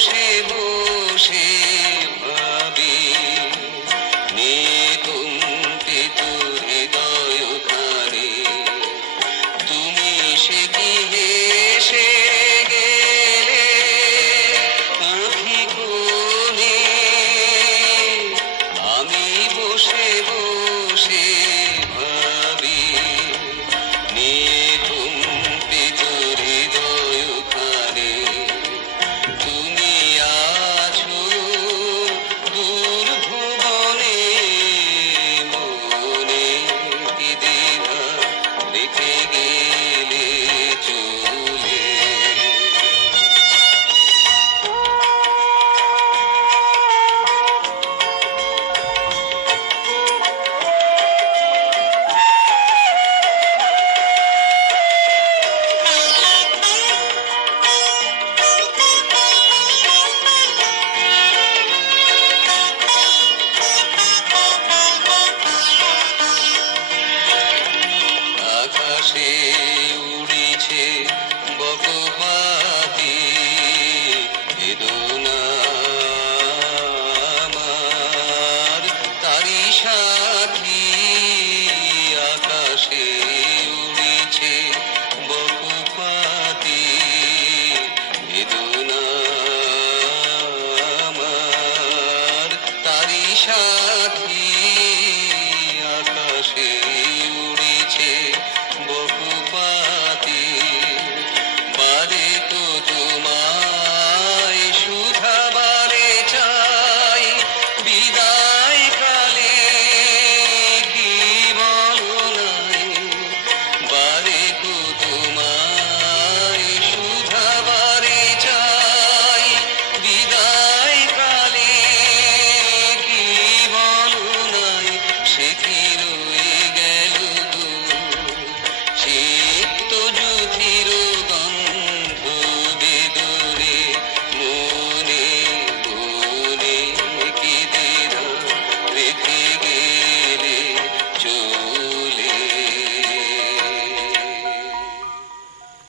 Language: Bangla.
বসে বসে ভাবি নিয়ে কম্পিত হৃদয় খানে তুমি সে কি হেসে গেলে আঁখি কোণে আমি বসে বসে ভাবি নিয়ে কম্পিত হৃদয় খানে তুমি আছো দূর ভুবনে মনে কি দ্বিধা রেখে গেলে চলে আকাশে উড়িছে বকপাতি বেদনা আমার তারি সাথী আকাশে উড়িছে বকপাতি বেদনা আমার তারি সাথী